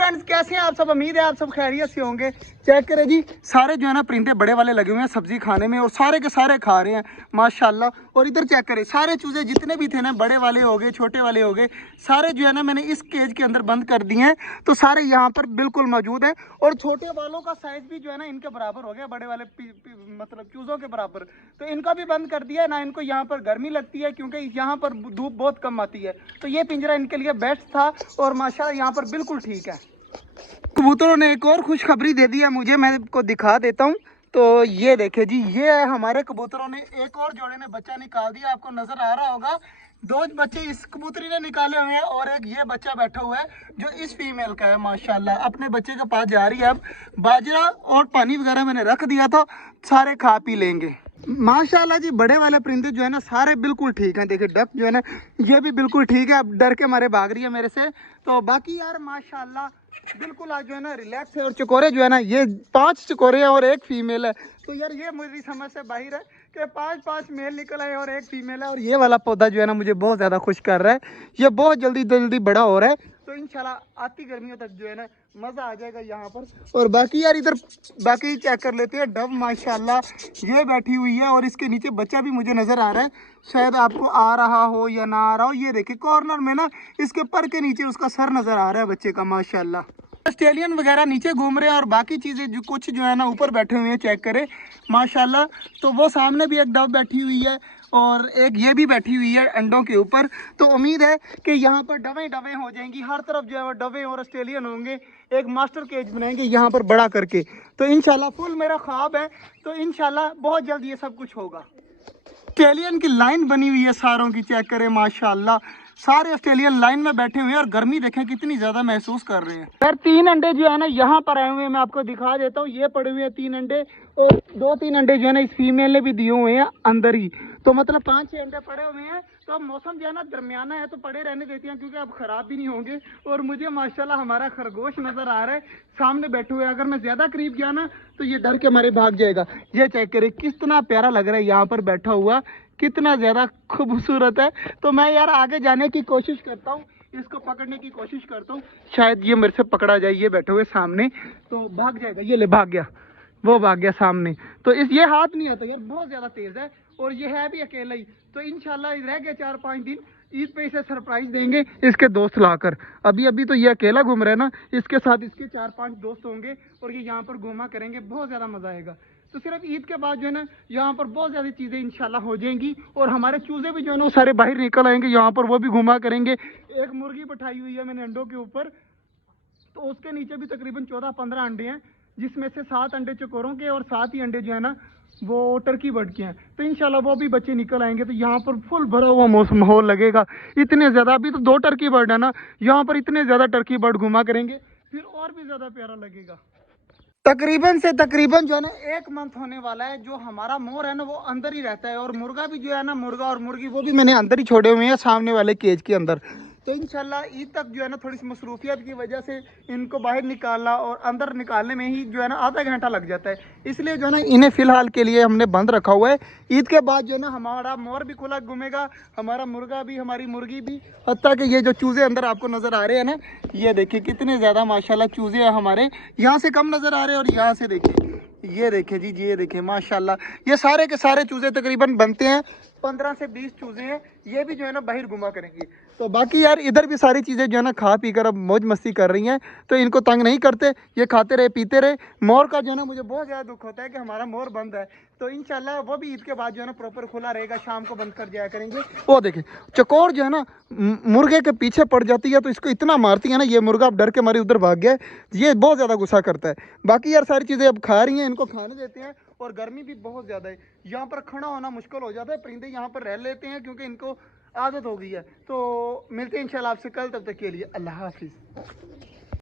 Friends, कैसे हैं आप सब। उम्मीद है आप सब खैरियत से होंगे। चेक करें जी, सारे जो है ना परिंदे बड़े वाले लगे हुए हैं सब्जी खाने में और सारे के सारे खा रहे हैं माशाल्लाह। और इधर चेक करें, सारे चूजे जितने भी थे ना, बड़े वाले हो गए छोटे वाले हो गए, सारे जो है ना मैंने इस केज के अंदर बंद कर दिए हैं। तो सारे यहाँ पर बिल्कुल मौजूद है और छोटे वालों का साइज भी जो है ना इनके बराबर हो गया, बड़े वाले मतलब चूजों के बराबर। तो इनका भी बंद कर दिया है ना, इनको यहाँ पर गर्मी लगती है क्योंकि यहाँ पर धूप बहुत कम आती है। तो ये पिंजरा इनके लिए बेस्ट था और माशाल्लाह यहाँ पर बिल्कुल ठीक है। कबूतरों ने एक और खुशखबरी दे दी है मुझे, मैं आपको दिखा देता हूँ। तो ये देखे जी, ये है हमारे कबूतरों ने एक और जोड़े ने बच्चा निकाल दिया। आपको नजर आ रहा होगा, दो बच्चे इस कबूतरी ने निकाले हुए हैं और एक ये बच्चा बैठा हुआ है जो इस फीमेल का है माशाल्लाह। अपने बच्चे के पास जा रही है। अब बाजरा और पानी वगैरह मैंने रख दिया था, सारे खा पी लेंगे माशाल्लाह जी। बड़े वाले परिंदे जो है ना सारे बिल्कुल ठीक हैं। देखिए डक जो है ना ये भी बिल्कुल ठीक है, अब डर के मारे भाग रही है मेरे से। तो बाकी यार माशाल्लाह बिल्कुल आज जो है ना रिलैक्स है। और चकोरे जो है ना, ये 5 चकोरे हैं और एक फीमेल है। तो यार ये मेरी समझ से बाहर है कि 5 मेल निकल आए और एक फीमेल है। और ये वाला पौधा जो है ना मुझे बहुत ज़्यादा खुश कर रहा है, ये बहुत जल्दी जल्दी बड़ा हो रहा है। तो इंशाल्लाह आती गर्मियों तक जो है ना मज़ा आ जाएगा यहाँ पर। और बाकी यार इधर बाकी चेक कर लेते हैं। डब माशाल्लाह ये बैठी हुई है और इसके नीचे बच्चा भी मुझे नज़र आ रहा है, शायद आपको आ रहा हो या ना आ रहा हो। ये देखिए कॉर्नर में ना इसके पर के नीचे उसका सर नज़र आ रहा है बच्चे का माशाल्लाह। ऑस्ट्रेलियन वगैरह नीचे घूम रहे हैं और बाकी चीज़ें जो कुछ जो है ना ऊपर बैठे हुए हैं, चेक करें माशाल्लाह। तो वो सामने भी एक डव बैठी हुई है और एक ये भी बैठी हुई है अंडों के ऊपर। तो उम्मीद है कि यहाँ पर डवें डवें हो जाएंगी, हर तरफ जो है वो डवें और ऑस्ट्रेलियन होंगे। एक मास्टर केज बनाएंगे यहाँ पर बड़ा करके। तो इंशाल्लाह फुल मेरा ख्वाब है, तो इंशाल्लाह बहुत जल्द ये सब कुछ होगा। ऑस्ट्रेलियन की लाइन बनी हुई है सारों की, चेक करें माशाल्लाह। सारे ऑस्ट्रेलियन लाइन में बैठे हुए हैं और गर्मी देखें कितनी ज्यादा महसूस कर रहे हैं। यार 3 अंडे जो है ना यहाँ पर आए हुए हैं, मैं आपको दिखा देता हूँ। ये पड़े हुए हैं 3 अंडे और 2-3 अंडे जो है ना इस फीमेल ने भी दिए हुए हैं अंदर ही। तो मतलब 5-6 अंडे पड़े हुए हैं। तो अब मौसम जो है ना दरमियाना है तो पड़े रहने देती हैं क्योंकि अब खराब भी नहीं होंगे। और मुझे माशाल्लाह हमारा खरगोश नजर आ रहा है सामने बैठे हुए। अगर मैं ज्यादा करीब गया ना तो ये डर के मारे भाग जाएगा। ये चेक करें कितना प्यारा लग रहा है यहाँ पर बैठा हुआ, कितना ज्यादा खूबसूरत है। तो मैं यार आगे जाने की कोशिश करता हूँ, इसको पकड़ने की कोशिश करता हूँ, शायद ये मेरे से पकड़ा जाए। ये बैठे हुए सामने तो भाग जाएगा। ये ले भाग गया, वो भाग गया सामने। तो इस ये हाथ नहीं आता यार, बहुत ज्यादा तेज है और ये है भी अकेला ही। तो इंशाल्लाह रह गए 4-5 दिन, ईद पे इसे सरप्राइज देंगे इसके दोस्त लाकर। अभी अभी तो ये अकेला घूम रहा है ना, इसके साथ इसके 4-5 दोस्त होंगे और ये यहाँ पर घूमा करेंगे, बहुत ज्यादा मजा आएगा। तो सिर्फ ईद के बाद जो है ना यहाँ पर बहुत ज़्यादा चीज़ें इंशाल्लाह हो जाएंगी और हमारे चूजे भी जो है ना वो सारे बाहर निकल आएंगे यहाँ पर, वो भी घुमा करेंगे। एक मुर्गी बैठाई हुई है मैंने अंडों के ऊपर, तो उसके नीचे भी तकरीबन 14-15 अंडे हैं, जिसमें से 7 अंडे चकोरों के और 7 ही अंडे जो है ना वो टर्की बर्ड के हैं। तो इंशाल्लाह वो भी बच्चे निकल आएंगे तो यहाँ पर फुल भरा हुआ मौसम माहौल लगेगा। इतने ज़्यादा, अभी तो 2 टर्की बर्ड है ना, यहाँ पर इतने ज़्यादा टर्की बर्ड घुमा करेंगे फिर और भी ज़्यादा प्यारा लगेगा। तकरीबन से तकरीबन जो है ना 1 मंथ होने वाला है। जो हमारा मोर है ना वो अंदर ही रहता है और मुर्गा भी जो है ना, मुर्गा और मुर्गी वो भी मैंने अंदर ही छोड़े हुए हैं सामने वाले केज के अंदर। तो इंशाल्लाह ईद तक जो है ना थोड़ी सी मसरूफियत की वजह से इनको बाहर निकालना और अंदर निकालने में ही जो है ना आधा घंटा लग जाता है। इसलिए जो है ना इन्हें फ़िलहाल के लिए हमने बंद रखा हुआ है। ईद के बाद जो है ना हमारा मोर भी खुला घूमेगा, हमारा मुर्गा भी, हमारी मुर्गी भी। हत्ता कि ये जो चूज़े अंदर आपको नज़र आ रहे हैं ना, ये देखिए कितने ज़्यादा माशाल्लाह चूज़े हैं हमारे। यहाँ से कम नज़र आ रहे हैं और यहाँ से देखिए, ये देखे जी, ये देखे माशाल्लाह। ये सारे के सारे चूजे तकरीबन बनते हैं 15 से 20 चूजे हैं। ये भी जो है ना बाहर घुमा करेंगे। तो बाकी यार इधर भी सारी चीज़ें जो है ना खा पी कर अब मौज मस्ती कर रही हैं, तो इनको तंग नहीं करते, ये खाते रहे पीते रहे। मोर का जो है ना मुझे बहुत ज़्यादा दुख होता है कि हमारा मोर बंद है। तो इंशाल्लाह वो भी ईद के बाद जो है ना प्रॉपर खुला रहेगा, शाम को बंद कर जाया करेंगे। वो देखें चकोर जो है ना मुर्गे के पीछे पड़ जाती है तो इसको इतना मारती है ना, ये मुर्गा अब डर के मारे उधर भाग गया है। ये बहुत ज़्यादा गुस्सा करता है। बाकी यार सारी चीज़ें अब खा रही हैं, इनको खाने देते हैं। और गर्मी भी बहुत ज़्यादा है, यहाँ पर खड़ा होना मुश्किल हो जाता है। परिंदे यहाँ पर रह लेते हैं क्योंकि इनको आदत हो गई है। तो मिलते हैं इंशाल्लाह आपसे कल, तब तक के लिए अल्लाह हाफिज़।